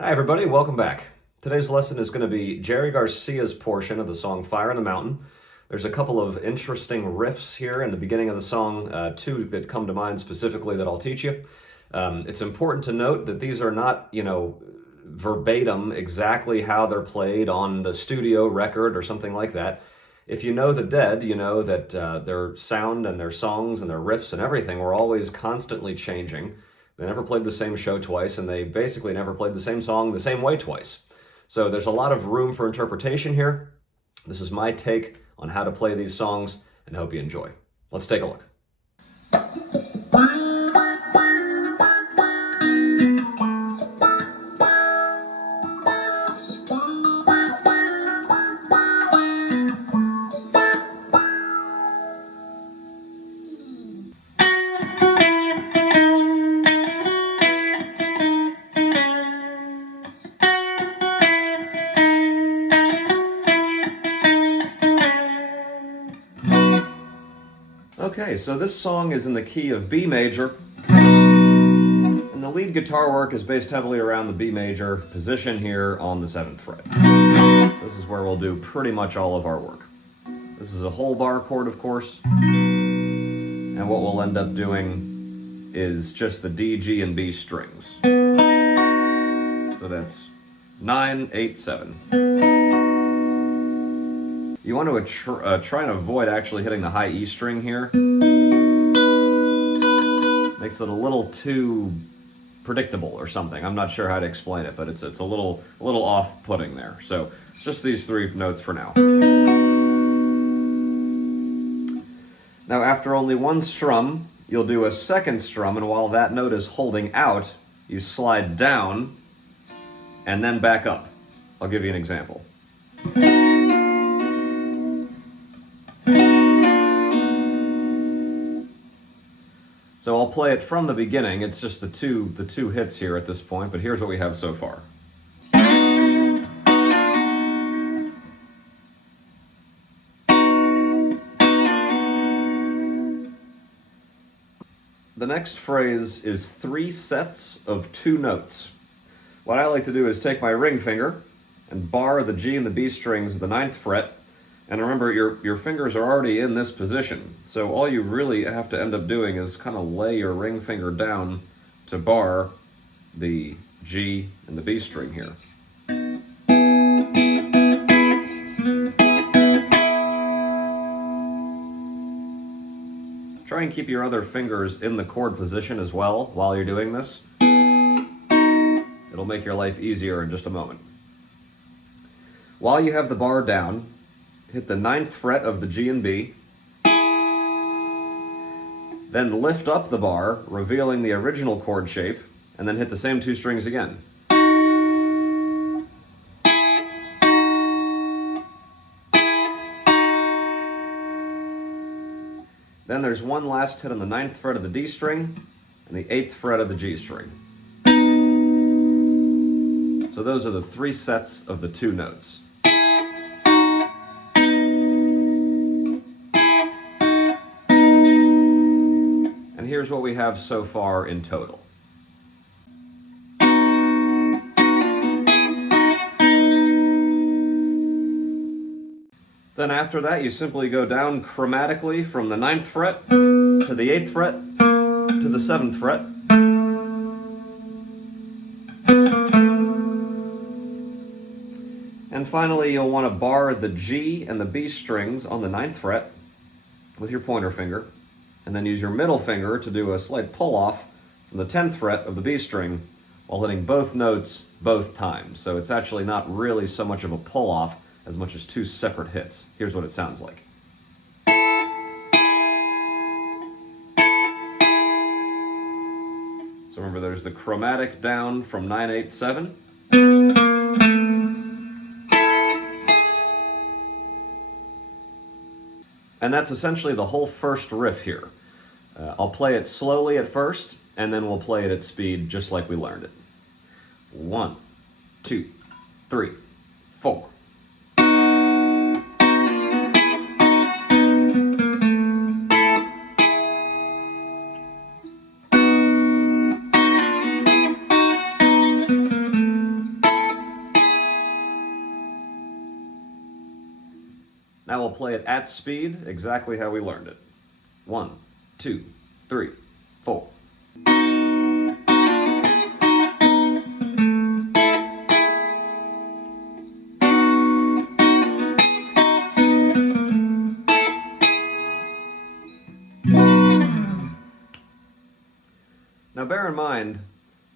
Hi everybody, welcome back. Today's lesson is going to be Jerry Garcia's portion of the song Fire in the Mountain. There's a couple of interesting riffs here in the beginning of the song, two that come to mind specifically that I'll teach you. It's important to note that these are not, verbatim exactly how they're played on the studio record or something like that. If you know the Dead, you know that their sound and their songs and their riffs and everything were always constantly changing. They never played the same show twice, and they basically never played the same song the same way twice. So there's a lot of room for interpretation here. This is my take on how to play these songs, and I hope you enjoy. Let's take a look. Okay, so this song is in the key of B major, and the lead guitar work is based heavily around the B major position here on the 7th fret. So this is where we'll do pretty much all of our work. This is a whole bar chord, of course, and what we'll end up doing is just the D, G, and B strings. So that's 9, 8, 7. You want to try and avoid actually hitting the high E string here. Makes it a little too predictable or something. I'm not sure how to explain it, but it's a little off-putting there. So just these 3 notes for now. Now after only one strum, you'll do a second strum, and while that note is holding out, you slide down and then back up. I'll give you an example. So I'll play it from the beginning. It's just the two hits here at this point, but here's what we have so far. The next phrase is 3 sets of 2 notes. What I like to do is take my ring finger and bar the G and the B strings of the 9th fret. And remember, your fingers are already in this position, so all you really have to end up doing is kind of lay your ring finger down to bar the G and the B string here. Try and keep your other fingers in the chord position as well while you're doing this. It'll make your life easier in just a moment. While you have the bar down, hit the 9th fret of the G and B, then lift up the bar, revealing the original chord shape, and then hit the same 2 strings again. Then there's one last hit on the 9th fret of the D string and the 8th fret of the G string. So those are the 3 sets of the 2 notes. Here's what we have so far in total. Then after that, you simply go down chromatically from the 9th fret to the 8th fret to the 7th fret. And finally, you'll want to bar the G and the B strings on the 9th fret with your pointer finger, and then use your middle finger to do a slight pull-off from the 10th fret of the B string while hitting both notes both times. So it's actually not really so much of a pull-off as much as 2 separate hits. Here's what it sounds like. So remember, there's the chromatic down from 9, 8, 7. And that's essentially the whole first riff here. I'll play it slowly at first, and then we'll play it at speed just like we learned it. 1, 2, 3, 4. Now we'll play it at speed, exactly how we learned it. 1, 2, 3, 4. Now bear in mind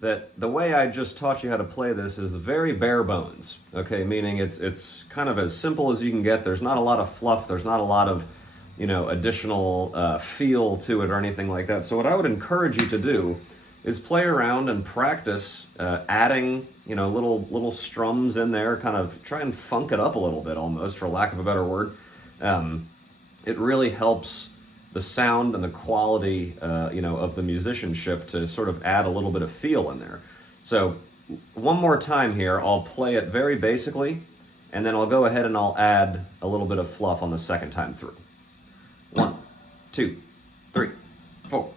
that the way I just taught you how to play this is very bare bones, okay? Meaning it's kind of as simple as you can get. There's not a lot of fluff, there's not a lot of, additional feel to it or anything like that. So what I would encourage you to do is play around and practice adding, little strums in there, kind of try and funk it up a little bit almost, for lack of a better word. It really helps the sound and the quality, of the musicianship to sort of add a little bit of feel in there. So one more time here, I'll play it very basically, and then I'll go ahead and I'll add a little bit of fluff on the second time through. 1, 2, 3, 4.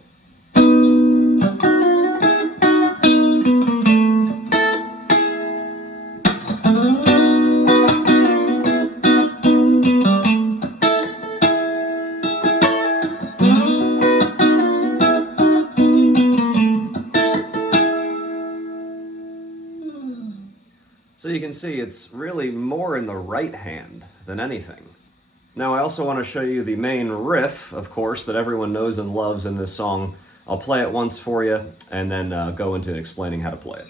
So you can see it's really more in the right hand than anything. Now I also want to show you the main riff, of course, that everyone knows and loves in this song. I'll play it once for you and then go into explaining how to play it.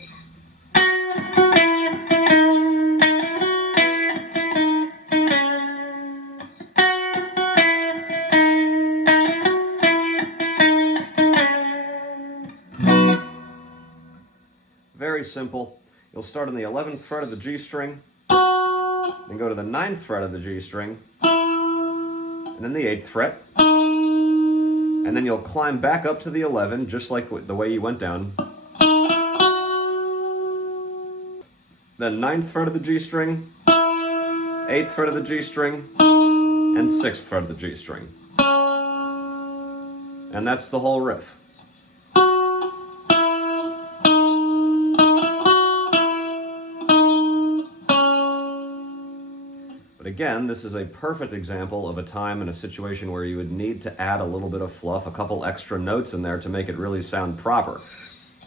Very simple. You'll start on the 11th fret of the G string, then go to the 9th fret of the G string, and then the 8th fret, and then you'll climb back up to the 11, just like the way you went down. Then 9th fret of the G string, 8th fret of the G string, and 6th fret of the G string. And that's the whole riff. But again, this is a perfect example of a time and a situation where you would need to add a little bit of fluff, a couple extra notes in there to make it really sound proper.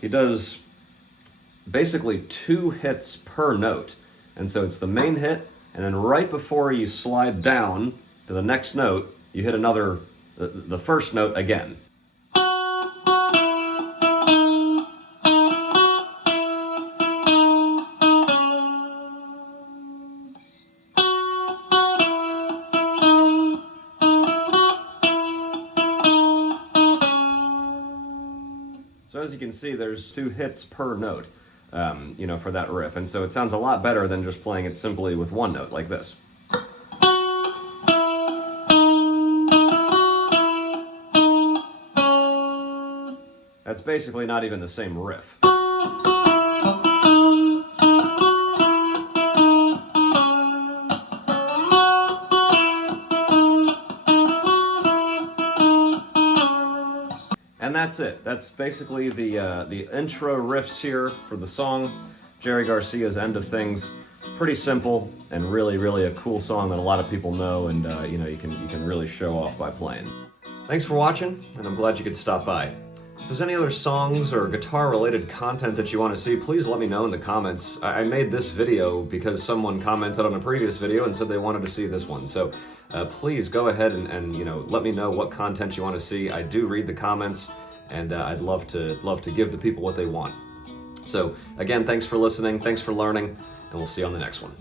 He does basically 2 hits per note. And so it's the main hit, and then right before you slide down to the next note, you hit the first note again. So as you can see, there's 2 hits per note, for that riff. And so it sounds a lot better than just playing it simply with 1 note like this. That's basically not even the same riff. And that's it. That's basically the intro riffs here for the song. Jerry Garcia's End of Things. Pretty simple and really, really a cool song that a lot of people know, and you can really show off by playing. Thanks for watching, and I'm glad you could stop by. If there's any other songs or guitar-related content that you want to see, please let me know in the comments. I made this video because someone commented on a previous video and said they wanted to see this one. So please go ahead and let me know what content you want to see. I do read the comments, and I'd love to give the people what they want. So again, thanks for listening, thanks for learning, and we'll see you on the next one.